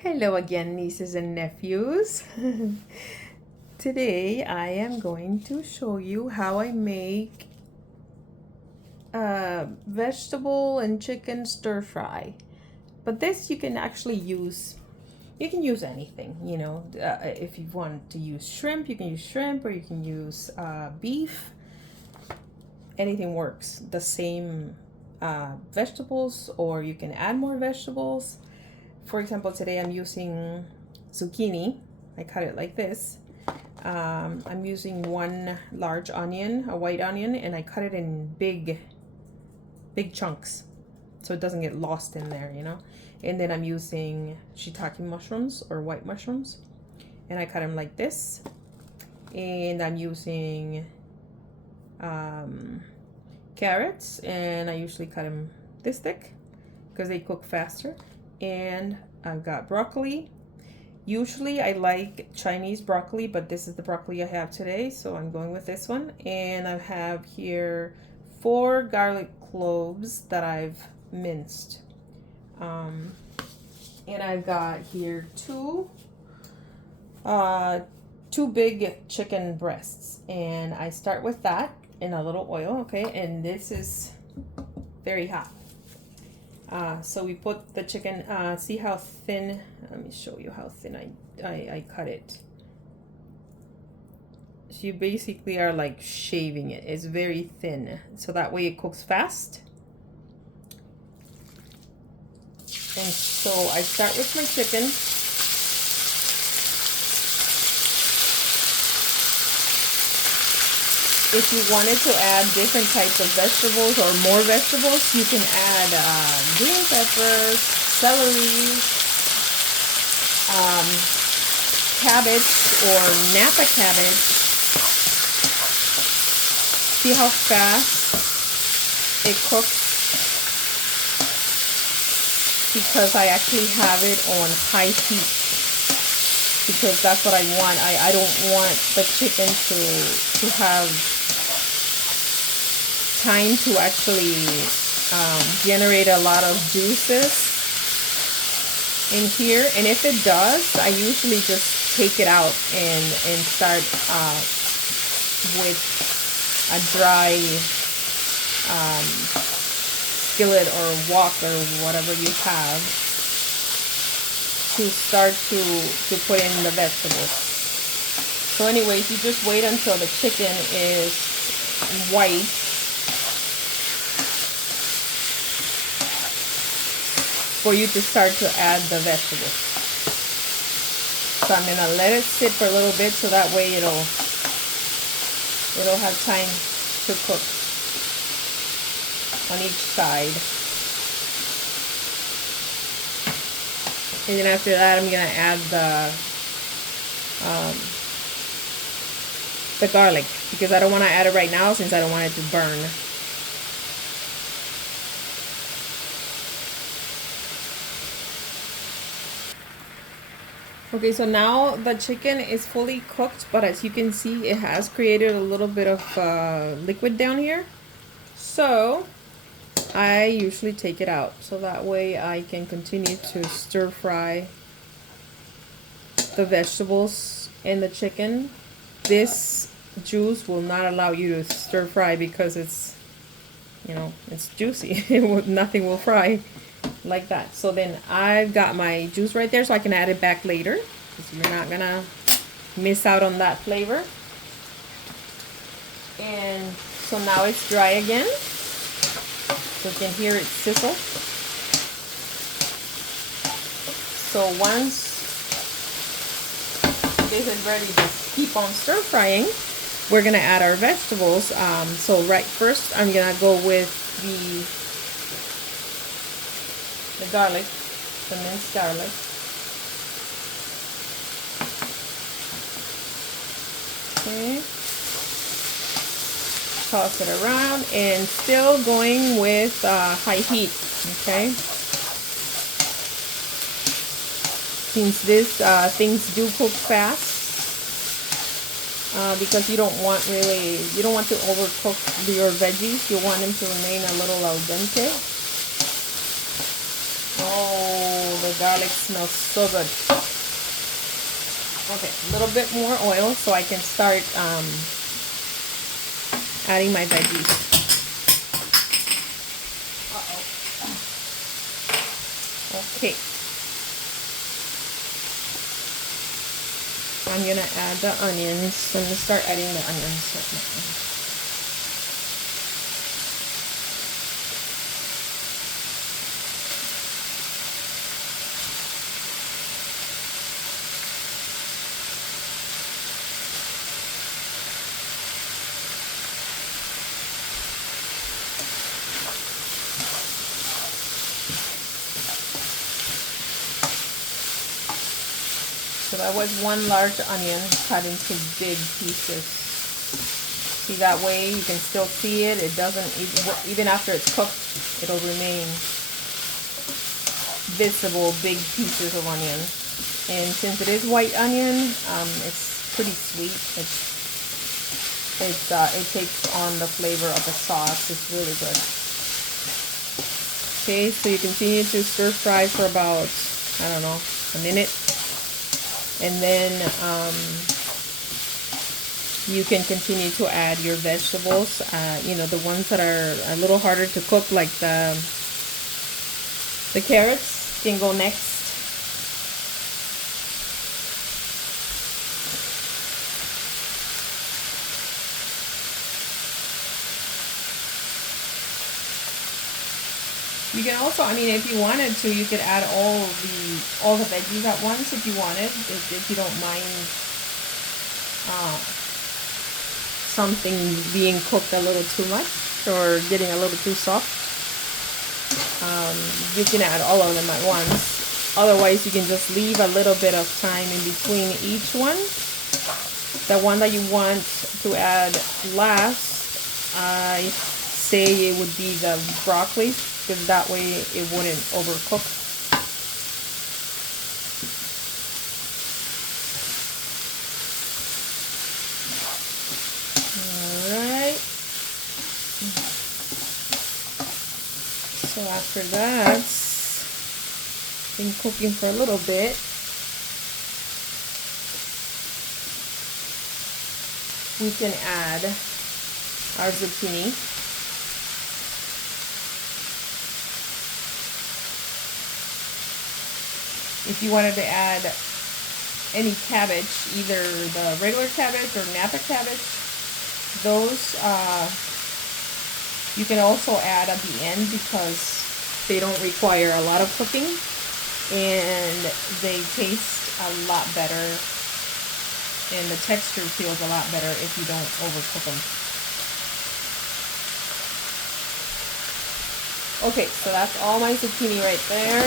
Hello again, nieces and nephews. Today I am going to show you how I make vegetable and chicken stir fry. But this you can actually use, you can use anything, if you want to use shrimp, you can use shrimp, or you can use beef. Anything works. The same vegetables, or you can add more vegetables. For example, today I'm using zucchini. I cut it like this. I'm using one large onion, a white onion, and I cut it in big chunks so it doesn't get lost in there, And then I'm using shiitake mushrooms or white mushrooms, and I cut them like this. And I'm using carrots, and I usually cut them this thick because they cook faster. And I've got broccoli. Usually I like Chinese broccoli, but this is the broccoli I have today, so I'm going with this one. And I have here 4 garlic cloves that I've minced. And I've got here two big chicken breasts. And I start with that in a little oil, okay? And this is very hot. So we put the chicken, see how thin, let me show you how thin I cut it. So you basically are like shaving it. It's very thin, so that way it cooks fast. And so I start with my chicken. If you wanted to add different types of vegetables or more vegetables, you can add green peppers, celery, cabbage or Napa cabbage. See how fast it cooks? Because I actually have it on high heat, because that's what I want. I don't want the chicken to have time to actually generate a lot of juices in here. And if it does, I usually just take it out and start with a dry skillet or wok or whatever you have to start to put in the vegetables. So anyways, you just wait until the chicken is white for you to start to add the vegetables. So I'm gonna let it sit for a little bit so that way it'll have time to cook on each side. And then after that, I'm gonna add the garlic, because I don't want to add it right now since I don't want it to burn. Okay, so now the chicken is fully cooked, but as you can see, it has created a little bit of liquid down here. So I usually take it out so that way I can continue to stir fry the vegetables and the chicken. This juice will not allow you to stir fry because it's, it's juicy. Nothing will fry like that. So then I've got my juice right there, so I can add it back later, because you're not gonna miss out on that flavor. And so now it's dry again, so you can hear it sizzle. So once this is ready, just keep on stir frying. We're gonna add our vegetables. So first I'm gonna go with the garlic, the minced garlic. Okay. Toss it around, and still going with high heat. Okay. Since things do cook fast, because you don't want to overcook your veggies. You want them to remain a little al dente. Oh, the the garlic smells so good. Okay, a little bit more oil so I can start adding my veggies. Okay. I'm gonna add the onions. I'm gonna start adding the onions right now. So that was one large onion cut into big pieces. See, that way you can still see it. It doesn't, even after it's cooked, it'll remain visible, big pieces of onion. And since it is white onion, it's pretty sweet. It takes on the flavor of the sauce. It's really good. Okay, so you continue to stir fry for about, I don't know, a minute. And then you can continue to add your vegetables, you know, the ones that are a little harder to cook, like the carrots can go next. You can also, I mean, if you wanted to, you could add all the veggies at once if you wanted, if you don't mind something being cooked a little too much or getting a little too soft. You can add all of them at once. Otherwise, you can just leave a little bit of time in between each one. The one that you want to add last, I say it would be the broccoli, because that way it wouldn't overcook. Alright. So after that's been cooking for a little bit, we can add our zucchini. If you wanted to add any cabbage, either the regular cabbage or Napa cabbage, those you can also add at the end because they don't require a lot of cooking and they taste a lot better and the texture feels a lot better if you don't overcook them. Okay, so that's all my zucchini right there.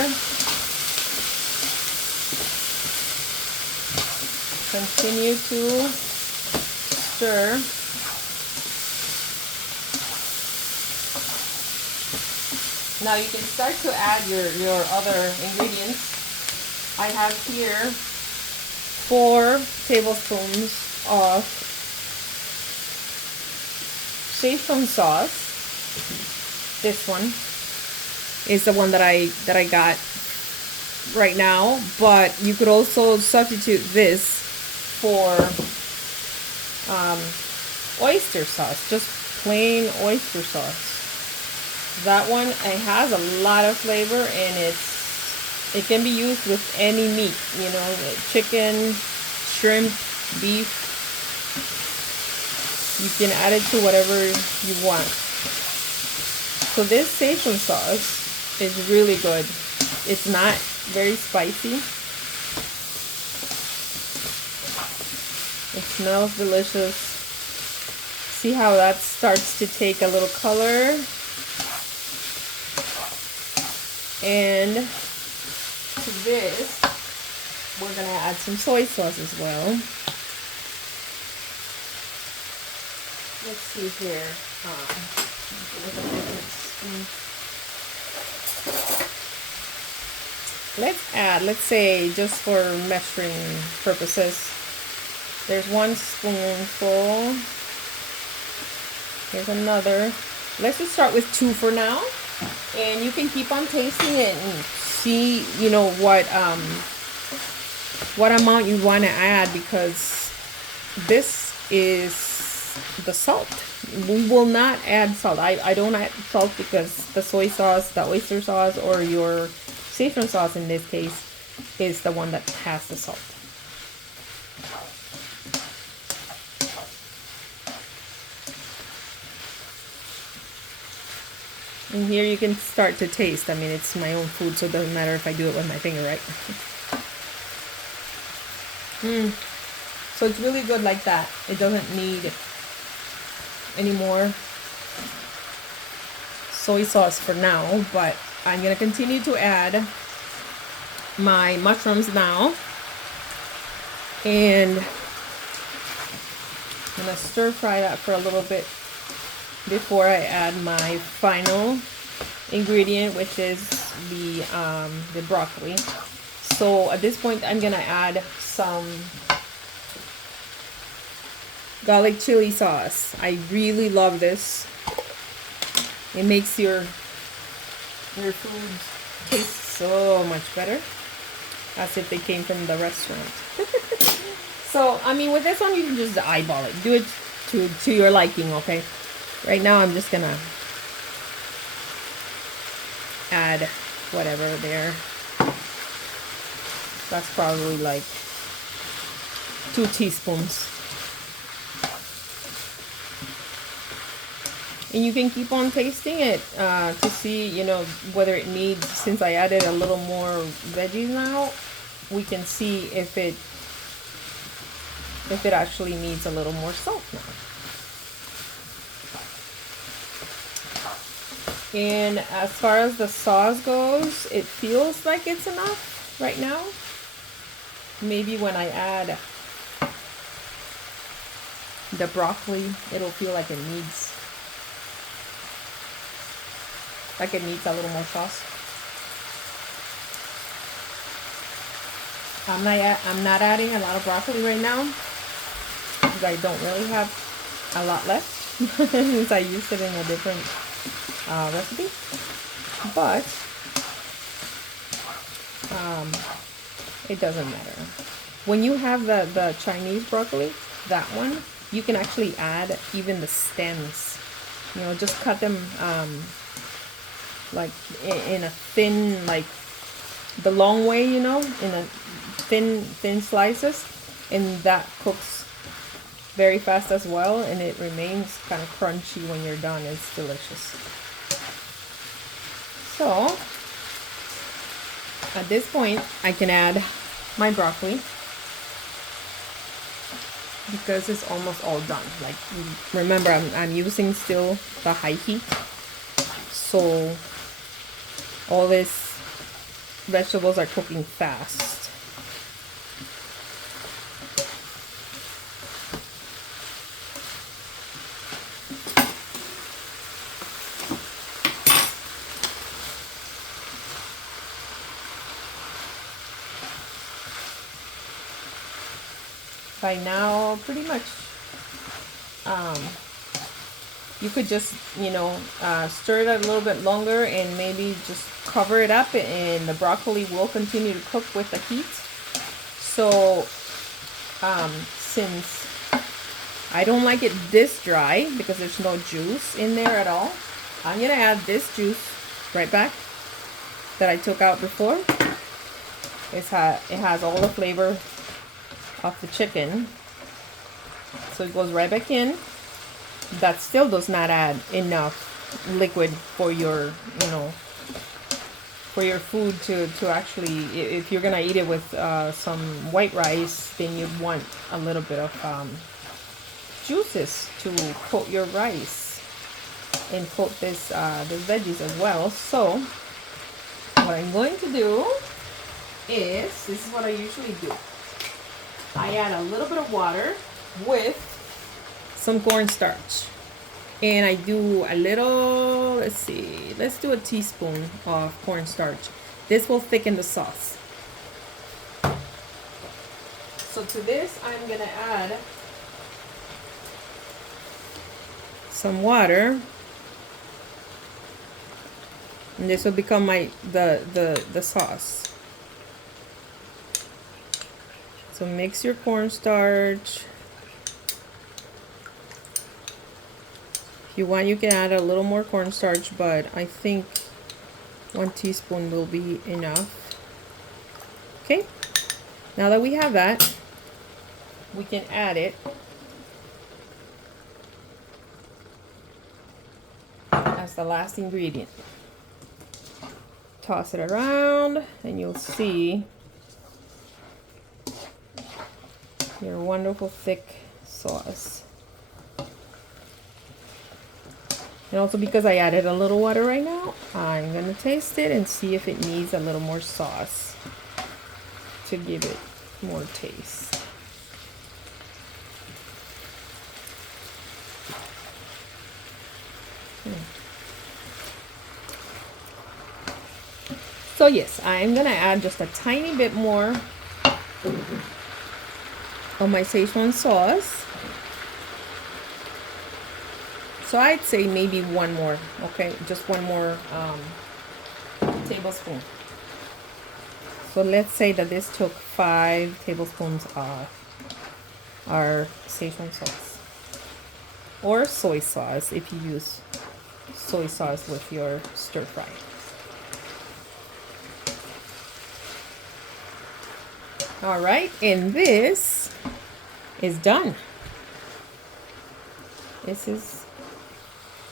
Continue to stir. Now you can start to add your other ingredients. I have here 4 tablespoons of Szechuan sauce. This one is the one that I got right now, but you could also substitute this for oyster sauce, just plain oyster sauce. That one, it has a lot of flavor and it can be used with any meat, you know, chicken, shrimp, beef. You can add it to whatever you want. So this Szechuan sauce is really good. It's not very spicy. It smells delicious. See how that starts to take a little color? And to this, we're gonna add some soy sauce as well. Let's see here. Let's add, let's say, just for measuring purposes, there's 1 spoonful. Here's another. Let's just start with 2 for now. And you can keep on tasting it and see, you know, what amount you want to add, because this is the salt. We will not add salt. I don't add salt because the soy sauce, the oyster sauce, or your Szechuan sauce in this case is the one that has the salt. And here you can start to taste. I mean, it's my own food, so it doesn't matter if I do it with my finger, right? So it's really good like that. It doesn't need any more soy sauce for now, but I'm gonna continue to add my mushrooms now. And I'm gonna stir fry that for a little bit before I add my final ingredient, which is the broccoli. So at this point, I'm gonna add some garlic chili sauce. I really love this. It makes your food taste so much better, as if they came from the restaurant. So I mean, with this one, you can just eyeball it. Do it to your liking, okay? Right now, I'm just gonna add whatever there. That's probably like 2 teaspoons. And you can keep on tasting it to see, you know, whether it needs, since I added a little more veggies now, we can see if it actually needs a little more salt now. And as far as the sauce goes, it feels like it's enough right now. Maybe when I add the broccoli, it'll feel like it needs a little more sauce. I'm not adding a lot of broccoli right now because I don't really have a lot left since I used it in a different recipe. But it doesn't matter. When you have the Chinese broccoli, that one, you can actually add even the stems. You know, just cut them like in a thin, like the long way, you know, in a thin slices, and that cooks very fast as well, and it remains kind of crunchy when you're done. It's delicious. So at this point, I can add my broccoli because it's almost all done. Like, remember, I'm using still the high heat, so all these vegetables are cooking fast. By now, pretty much, you could just, you know, stir it a little bit longer and maybe just cover it up, and the broccoli will continue to cook with the heat. So since I don't like it this dry because there's no juice in there at all, I'm gonna add this juice right back that I took out before. It has all the flavor of the chicken, so it goes right back in. That still does not add enough liquid for your, you know, for your food to actually, if you're gonna eat it with some white rice, then you want a little bit of juices to coat your rice and coat the veggies as well. So what I'm going to do is, this is what I usually do. I add a little bit of water with some cornstarch, and I do a little, let's do a teaspoon of cornstarch. This will thicken the sauce. So to this, I'm gonna add some water, And this will become the sauce. So mix your cornstarch. If you want, you can add a little more cornstarch, but I think 1 teaspoon will be enough. Okay, now that we have that, we can add it as the last ingredient. Toss it around and you'll see your wonderful thick sauce. And also, because I added a little water right now, I'm gonna taste it and see if it needs a little more sauce to give it more taste. So yes, I'm gonna add just a tiny bit more of my Szechuan sauce. So I'd say maybe one more, okay? Just one more tablespoon. So let's say that this took 5 tablespoons of our Szechuan sauce. Or soy sauce if you use soy sauce with your stir fry. All right, and this is done.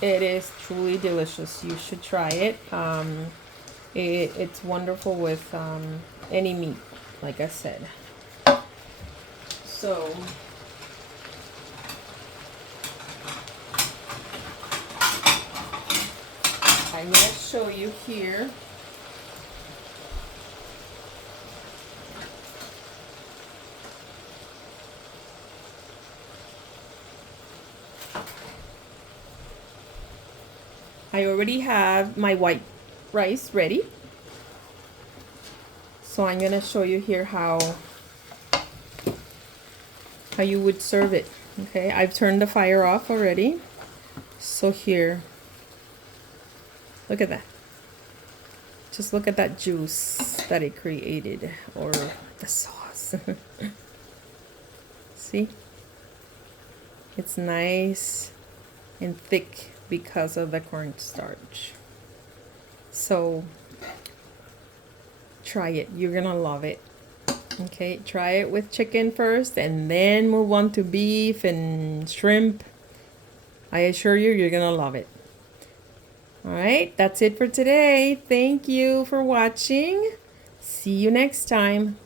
It is truly delicious. You should try it. It's wonderful with any meat, like I said. So I'm going to show you here. I already have my white rice ready. So I'm going to show you here how you would serve it. Okay, I've turned the fire off already. So here, look at that. Just look at that juice that it created, or the sauce. See? It's nice and thick because of the cornstarch. So try it. You're gonna love it. Okay, try it with chicken first and then move on to beef and shrimp. I assure you, you're gonna love it. All right, that's it for today. Thank you for watching. See you next time.